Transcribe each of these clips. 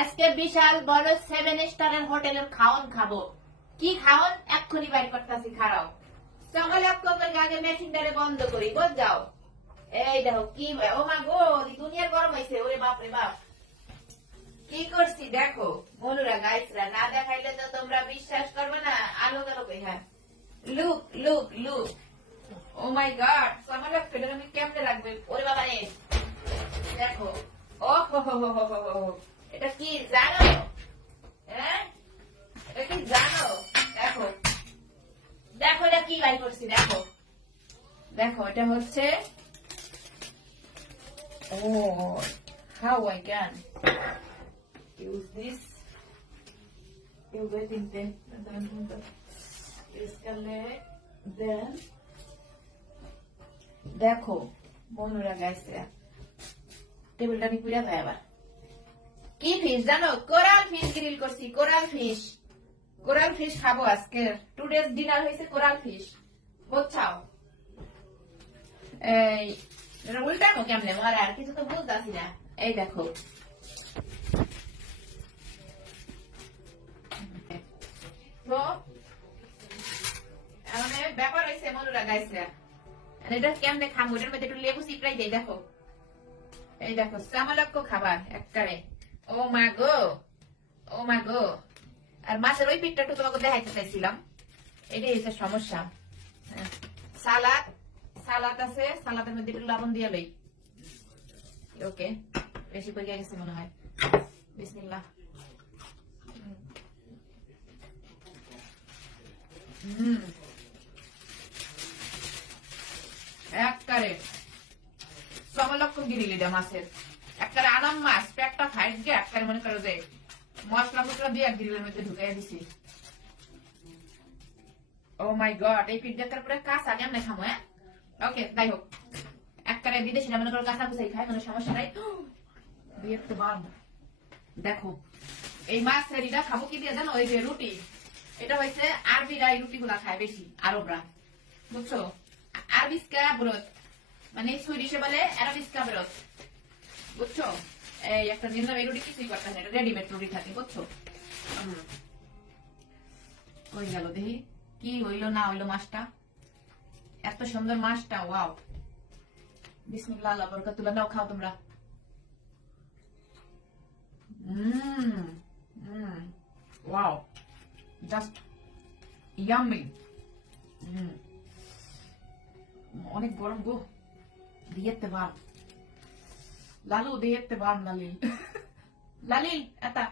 আজকে বিশাল বড় 7 স্টারের হোটেলের খাওন খাবো। কি খাওন এক্ষুনি বাইর করতেছি, খারাও সকালে আগে মেশিনটারে বন্ধ করি, বুঝ যাও। এই দেখো কি, ও মা গো, দুনিয়ার গরম হয়েছে, ওরে বাপ রে বাপ। কি করছি দেখো বন্ধুরা, গাইসরা, না দেখাইলে তো তোমরা বিশ্বাস করবে না। আলো গেল কই, হ্যাঁ, লুক লুক লুক, ও মাই গড, সকালে আমি কেমনে রাখবে, ওরে বাবা রে। দেখো, ও হো হো হো হো হো হো, এটা কি জানো? হ্যাঁ, এটা কি জানো? দেখো দেখো, এটা কি বাই করছি, দেখো দেখো, এটা হচ্ছে, ও, how I can use this, you wait in the then দেখো বন্ধুরা, গাইছে টেবিলটা আমি পুড়ে যায় আবার। কি ফিশ জানো? কোরাল ফিশ গ্রিল করছি, কোরাল ফিশ। কোরাল ফিশ খাবো আজকে, টুডেজ ডিনার হয়েছে কোরাল ফিশ, বুঝছাও? এই উল্টানো কেমনে মারা, আর কিছু তো বুঝতেছি না। এই দেখো, তো ব্যাপার হয়েছে মনুরা, গাইছে এটা কেমনে খাবো, এটার মধ্যে একটু লেবু চিপড়াই দেই। দেখো, এই দেখো চামালক্য খাবার একবারে, ও মা গো, ও মা গো। আর মাছের ওই পিঠটা একটু তোমাকে দেখাইতে চাইছিলাম, এটাই হচ্ছে সমস্যা। সালাদ, সালাদ আছে, সালাদের মধ্যে একটু লবণ দিয়ে লই। ওকে, বেশি করে গেছে মনে হয়। বিসমিল্লাহ। একবারে সমলক্ষ গিরি লিডা মাছের, একবারে আনাম মাছ, পেটটা ফাইট গিয়ে একবারে মনে করো যে মশলা মশলা দিয়ে গ্রিলের মধ্যে ঢুকাই দিছি। ও মাই গড, এই পিজ্জাটার পুরো কাঁচা কেমনে খামো? হ্যাঁ, ওকে, যাই হোক, একবারে বিদেশিরা মনে করো কাঁচা কুচাই খায়, কোনো সমস্যা নাই। বিয়ের তো বাম। দেখো এই মাছ রেডিটা খাবো কি দিয়ে জানো? ওই যে রুটি, এটা হয়েছে আরবিরা এই রুটি গুলা খায় বেশি, আরবরা, বুঝছো? আরবিস্কা ব্রত, মানে সুইডিশে বলে আরবিস্কা ব্রত, বুঝছো? এই একটা দিন এই রুটি কিছুই করতে হয়, রেডিমেড রুটি থাকে, বুঝছো? হয়ে গেল, দেখি কি হইলো না হইলো মাছটা, এত সুন্দর মাছটা, ওয়াও। বিসমিল্লাহ, আল্লাহ বরকতুল্লাহ, নাও খাও তোমরা। Wow, just yummy. অনেক গরম গো, দিয়েতে ভাব লালু, দিয়েতে ভাব লালিল লালিল এটা।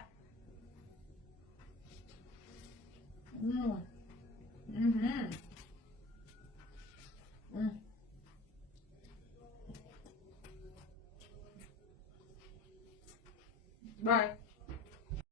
Bye.